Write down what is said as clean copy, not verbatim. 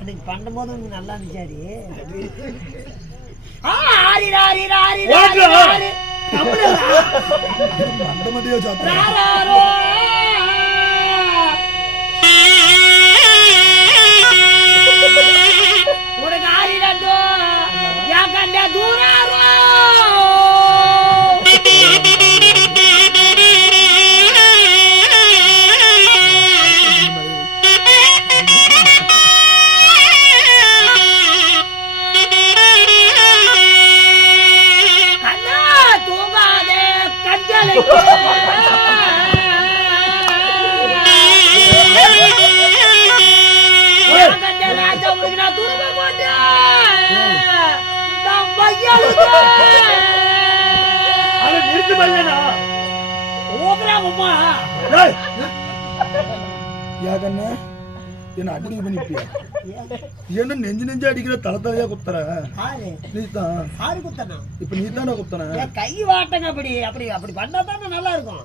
அன்னைக்கு பண்ணும்போது நல்லா இருந்துச்சாடி. உனக்கு ஆறிடோ யாக்கண்ட தூராரோ என்ன அடிக்க பண்ணிப்பியா? என்ன நெஞ்சு நெஞ்சு அடிக்கிற தலை குத்துற நீதான். ஆறு குத்தனா இப்ப நீ தானே குத்தன கை வாட்டங்க. அப்படி அப்படி அப்படி பண்ணா தானே நல்லா இருக்கும்.